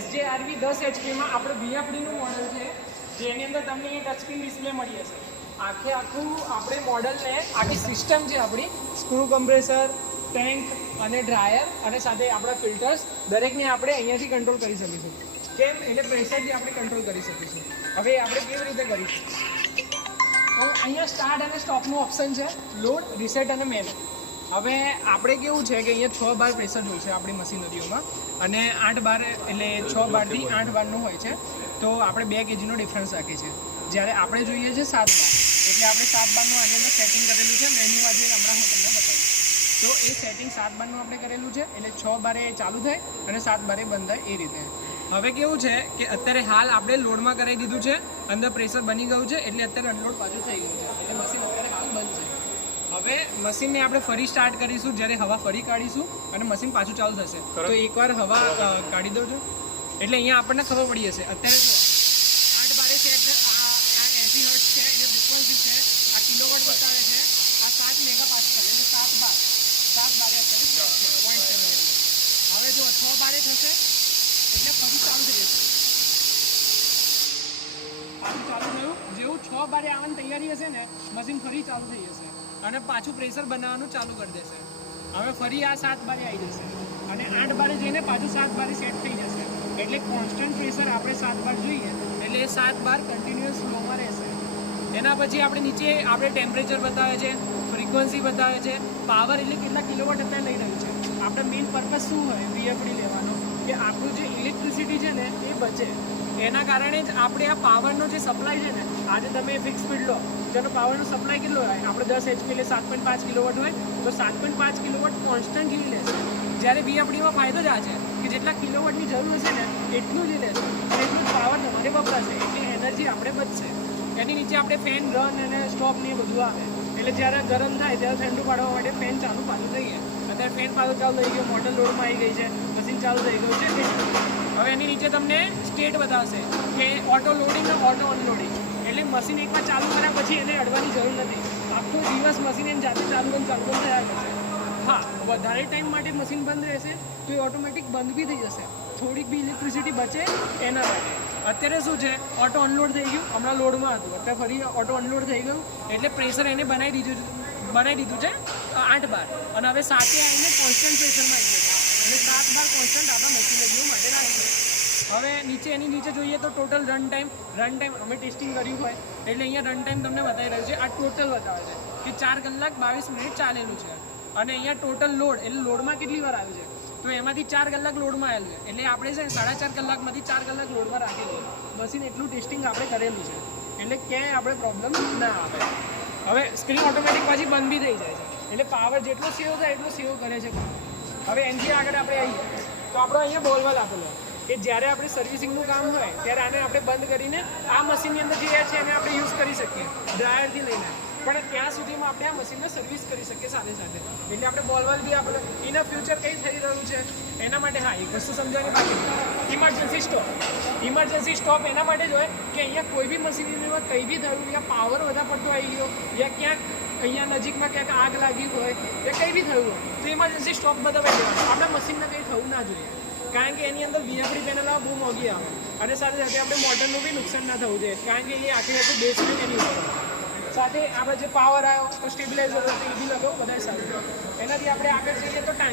SJRV 10 HP માં આપણે VFDનું model છે, જેની અંદર તમને અહીંયા ટચસ્ક્રીન ડિસ્પ્લે મળી હશે. આખું આપણે મોડલને આખી સિસ્ટમ છે આપણી, સ્ક્રૂ કમ્પ્રેસર, ટેન્ક અને ડ્રાયર અને સાથે આપણા ફિલ્ટર્સ દરેકને આપણે અહીંયાથી કંટ્રોલ કરી શકીશું. કેમ? એટલે પ્રેશરથી આપણે કંટ્રોલ કરી શકીશું. હવે આપણે કેવી રીતે કરીશું? તો અહીંયા સ્ટાર્ટ અને સ્ટોપનું ઓપ્શન છે, લોડ, રીસેટ અને મેન. હવે આપણે કેવું છે કે અહીંયા 6 બાર પ્રેશર જોઈશે આપણી મશીનરીઓમાં અને 8 બાર એટલે 6 બારથી 8 બારનું હોય છે. તો આપણે 2 kgનો ડિફરન્સ રાખીએ છીએ. જ્યારે આપણે જોઈએ છે 7 બાર, એટલે આપણે 7 બારનું આની અંદર સેટિંગ કરેલું છે. મેન્યુમાં જઈને હમણાં હું તમને બતાવીશ. તો એ સેટિંગ 7 બારનું આપણે કરેલું છે, એટલે 6 બારે ચાલુ થાય અને 7 બારે બંધ થાય એ રીતે. હવે કેવું છે કે અત્યારે હાલ આપણે લોડમાં કરાવી દીધું છે, અંદર પ્રેશર બની ગયું છે, એટલે અત્યારે અનલોડ પાછું થઈ ગયું છે, એટલે મશીન અત્યારે હાલ બંધ છે. હવે મશીનને આપણે ફરી સ્ટાર્ટ કરીશું જ્યારે હવા ફરી કાઢીશું અને મશીન પાછું ચાલુ થશે. તો એકવાર હવા કાઢી દો છો એટલે અહીંયા આપણને ખબર પડી જશે. અત્યારે જો 8 બારે સેટ, આ 80 હર્ટ્ઝ છે એટલે ફ્રીક્વન્સી છે, આ કિલોવોટ બતાવે છે, આ 7 મેગાપાસ્કલ એટલે 7 બારે અત્યારે 0.7. હવે જો 6 બારે થશે એટલે ફરી ચાલુ થઈ જશે. પાછું ચાલુ થયું, જેવું 6 બારે આવવાની તૈયારી હશે ને મશીન ફરી ચાલુ થઈ જશે અને પાછું પ્રેશર બનાવવાનું ચાલુ કરી દેશે. હવે ફરી આ 7 બારે આવી જશે અને 8 બારે જઈને પાછું 7 બારે સેટ થઈ જશે. એટલે કોન્સ્ટન્ટ પ્રેશર આપણે 7 બાર જોઈએ એટલે એ 7 બાર કન્ટિન્યુઅસ સ્લોમાં રહેશે. એના પછી આપણે નીચે આપણે ટેમ્પરેચર બતાવે છે, ફ્રીક્વન્સી બતાવે છે, પાવર એટલે કેટલા કિલોવોટ અત્યારે લઈ રહ્યું છે. આપણે મેઇન પર્પઝ શું હોય VFD લેવાનો કે આપણું જે ઇલેક્ટ્રિસિટી છે ને એ બચે. એના કારણે જ આપણે આ પાવરનો જે સપ્લાય છે ને, આજે તમે ફિક્સ સ્પીડ લો, જેનો પાવરનો સપ્લાય કેટલો હોય? આપણે 10 HP એટલે 7.5 કિલોવોટ હોય તો 7.5 કિલોવોટ કોન્સ્ટન્ટલી લેશે. જ્યારે VFDમાં ફાયદો જ આ છે કે જેટલા કિલોવોટની જરૂર હશે ને એટલું જ લેશે અને એટલું જ પાવર તમારે વપરાશે, એટલી એનર્જી આપણે બચશે. એની નીચે આપણે ફેન, રન અને સ્ટોપ ને એ બધું આવે. એટલે જ્યારે ગરમ થાય ત્યારે ઠંડુ પાડવા માટે ફેન ચાલુ પાછું થઈ ગયા. અત્યારે ફેન પાછું ચાલુ થઈ ગયો, મોટર લોડમાં આવી ગઈ છે, મશીન ચાલુ થઈ ગયું છે. હવે એની નીચે તમને સ્ટેટ બતાવશે કે ઓટો લોડિંગ અને ઓટો અનલોડિંગ. એટલે મશીન એકવાર ચાલુ કર્યા પછી એને અડવાની જરૂર નથી. આખો દિવસ મશીન એને જાતે ચાલુ થયા કરશે. હા, વધારે ટાઈમ માટે મશીન બંધ રહેશે તો એ ઓટોમેટિક બંધ બી થઈ જશે. થોડીક બી ઇલેક્ટ્રિસિટી બચે એના માટે. અત્યારે શું છે, ઓટો અનલોડ થઈ ગયું, હમણાં લોડમાં હતું, અત્યારે ફરી ઓટો અનલોડ થઈ ગયું એટલે પ્રેશર એને બનાવી દીધું છે 8 બાર અને હવે સાથે આવીને કોન્સ્ટન્ટ પ્રેશરમાં આવી જશે અને 7 બાર કોન્સ્ટન્ટ આપણા મશીનરીઓ માટે રાખશે. હવે એની નીચે જોઈએ તો ટોટલ રન ટાઈમ અમે ટેસ્ટિંગ કર્યું હોય એટલે અહીંયા રન ટાઈમ તમને બતાવી રહ્યું છે. આ ટોટલ બતાવે છે કે 4 કલાક 22 મિનિટ ચાલેલું છે અને અહીંયા ટોટલ લોડ એટલે લોડમાં કેટલી વાર આવ્યું છે તો એમાંથી 4 કલાક લોડમાં આવેલું છે. એટલે આપણે છે 4.5 કલાકમાંથી 4 કલાક લોડમાં રાખેલું મશીન. એટલું ટેસ્ટિંગ આપણે કરેલું છે એટલે ક્યાંય આપણે પ્રોબ્લેમ ના આવે. હવે સ્ક્રીન ઓટોમેટિક પાછી બંધ બી થઈ જાય છે એટલે પાવર જેટલો સેવ થાય એટલો સેવ કરે છે. હવે એનથી આગળ આપણે આવીએ તો આપણો અહીંયા બોલવાલ આપેલો કે જ્યારે આપણે સર્વિસિંગનું કામ હોય ત્યારે આને આપણે બંધ કરીને આ મશીનની અંદર જે છે એને આપણે યુઝ કરી શકીએ ડ્રાયરથી લઈને, પણ ત્યાં સુધીમાં આપણે આ મશીનને સર્વિસ કરી શકીએ સાથે સાથે. એટલે આપણે બોલવાલ બી આપણે ઇન ફ્યુચર કંઈ થઈ રહ્યું છે એના માટે. હા, એક વસ્તુ સમજવાની બાકી, ઇમરજન્સી સ્ટોપ એના માટે જ હોય કે અહીંયા કોઈ બી મશીનરીમાં કંઈ બી થયું, યા પાવર વધારે પડતો આવી ગયો, યા ક્યાંક અહીંયા નજીકમાં ક્યાંક આગ લાગી હોય યા કંઈ બી થયું હોય તો ઇમરજન્સી સ્ટોપ બતાવી દેવાનું. આપણા મશીનને કંઈ થવું ના જોઈએ કારણ કે એની અંદર VFD પેનલ બહુ મોંઘી આવે અને સાથે સાથે આપણે મોટરનું બી નુકસાન ના થવું જોઈએ કારણ કે એ આખું બેસમેન્ટ એની ઉપર સાથે આપણે જે પાવર આવ્યો તો સ્ટેબિલાઇઝર એ બી લગાવો વધારે સારું. એનાથી આપણે આગળ જઈએ તો ટાઈમ